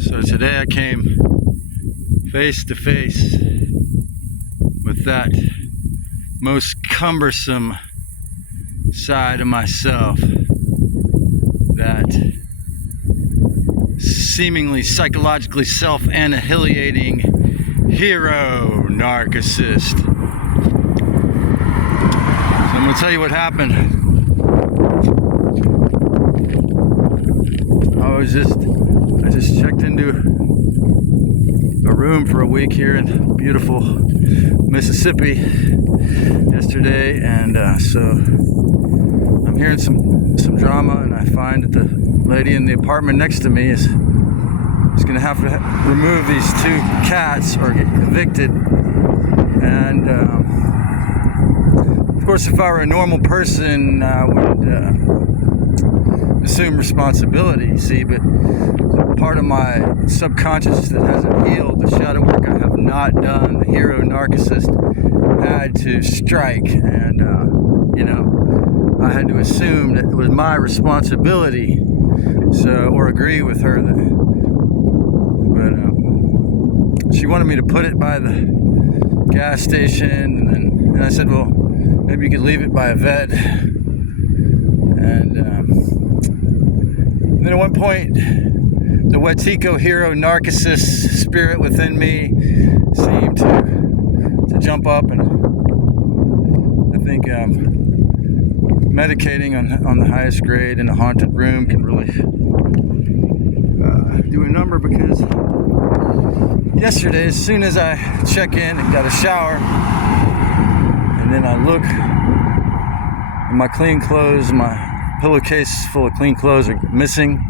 So today I came face to face with that most cumbersome side of myself, that seemingly psychologically self-annihilating hero narcissist. So I'm going to tell you what happened. I just checked into a room for a week here in beautiful Mississippi yesterday, and so I'm hearing some drama, and I find that the lady in the apartment next to me is going to have to remove these two cats or get evicted. And of course, if I were a normal person, I would assume responsibility, see, but part of my subconscious that hasn't healed, the shadow work I have not done, the hero narcissist had to strike, and I had to assume that it was my responsibility, or agree with her that, but she wanted me to put it by the gas station, and I said, well, maybe you could leave it by a vet. And then at one point, the Wetiko hero narcissist spirit within me seemed to jump up, and I think medicating on the highest grade in a haunted room can really do a number, because yesterday, as soon as I check in and got a shower, and then I look, and my clean clothes, my pillowcase full of clean clothes are missing.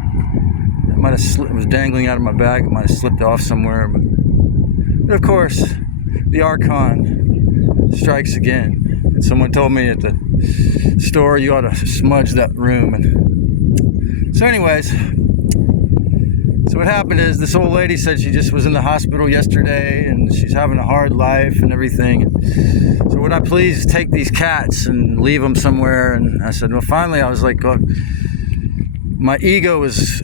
It might have it was dangling out of my bag. It might have slipped off somewhere. But of course, the Archon strikes again. And someone told me at the store, you ought to smudge that room. And so anyways, so what happened is this old lady said she just was in the hospital yesterday and she's having a hard life and everything. So would I please take these cats and leave them somewhere? And I said, well, finally, I was like, oh, my ego was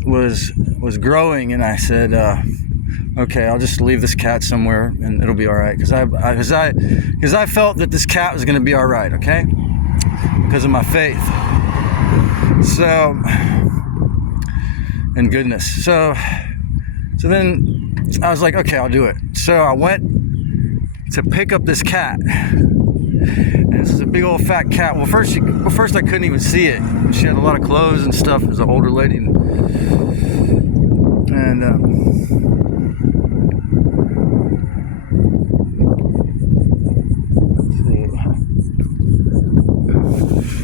growing, and I said, okay, I'll just leave this cat somewhere and it'll be all right, because I felt that this cat was going to be all right, okay, because of my faith. So, and goodness. So then I was like, okay, I'll do it. So I went to pick up this cat. And this is a big old fat cat. Well, first I couldn't even see it. She had a lot of clothes and stuff. It was an older lady. And let's see.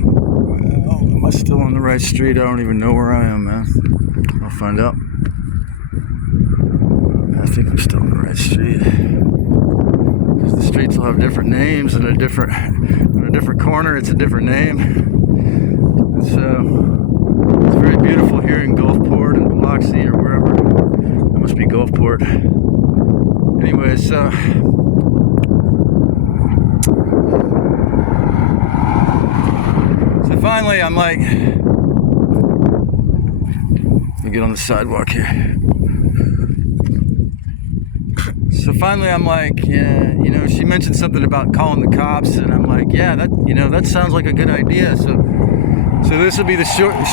Well, am I still on the right street? I don't even know where I am, man. I'll find out. I think I'm still on the right street. Because the streets will have different names, and in a different corner it's a different name. And so it's very beautiful here in Gulfport and Biloxi or wherever. That must be Gulfport. Anyway, so finally I'm like, let me get on the sidewalk here. So finally I'm like, yeah, she mentioned something about calling the cops, and I'm like, yeah, that sounds like a good idea. So this will be the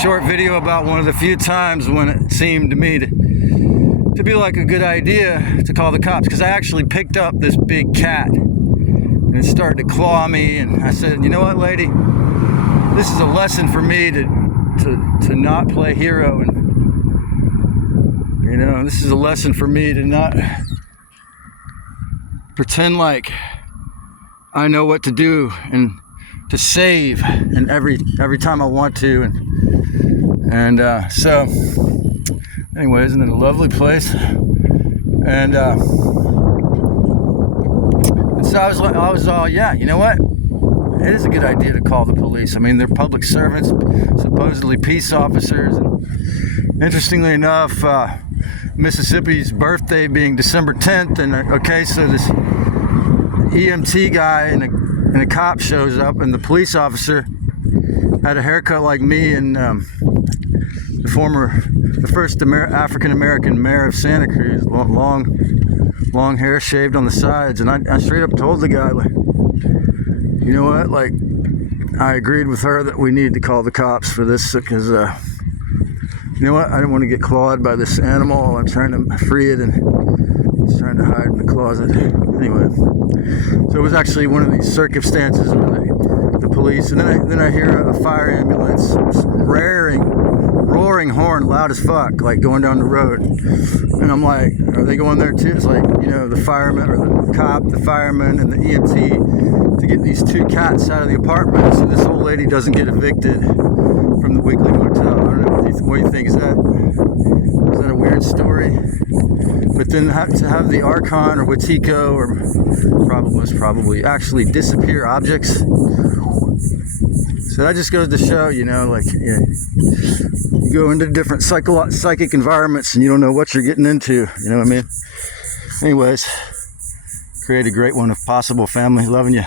short video about one of the few times when it seemed to me to be like a good idea to call the cops, because I actually picked up this big cat and it started to claw me, and I said, you know what, lady, this is a lesson for me to not play hero, and this is a lesson for me to not pretend like I know what to do and to save, and every time I want to, and so anyway, isn't it a lovely place? And so I was all, yeah, you know what? It is a good idea to call the police. I mean, they're public servants, supposedly peace officers, and interestingly enough, Mississippi's birthday being December 10th, and okay, so this EMT guy and a cop shows up, and the police officer had a haircut like me, and the former the first African-American mayor of Santa Cruz. Long hair, shaved on the sides. And I straight up told the guy, like, you know what, like, I agreed with her that we need to call the cops for this because, you know what, I didn't want to get clawed by this animal. I'm trying to free it and it's trying to hide in the closet. Anyway, so it was actually one of these circumstances where the police, and then I hear a fire ambulance roaring horn loud as fuck, like going down the road. And I'm like, are they going there too? It's like, you know, the fireman or the cop, the fireman, and the EMT to get these two cats out of the apartment so this old lady doesn't get evicted from the weekly motel. I don't know, what do you think? Is that a weird story? But then to have the Archon or Watiko or probably actually disappear objects. So that just goes to show, you know, like, yeah, you go into different psychic environments and you don't know what you're getting into. You know what I mean? Anyways, create a great one if possible, family. Loving you.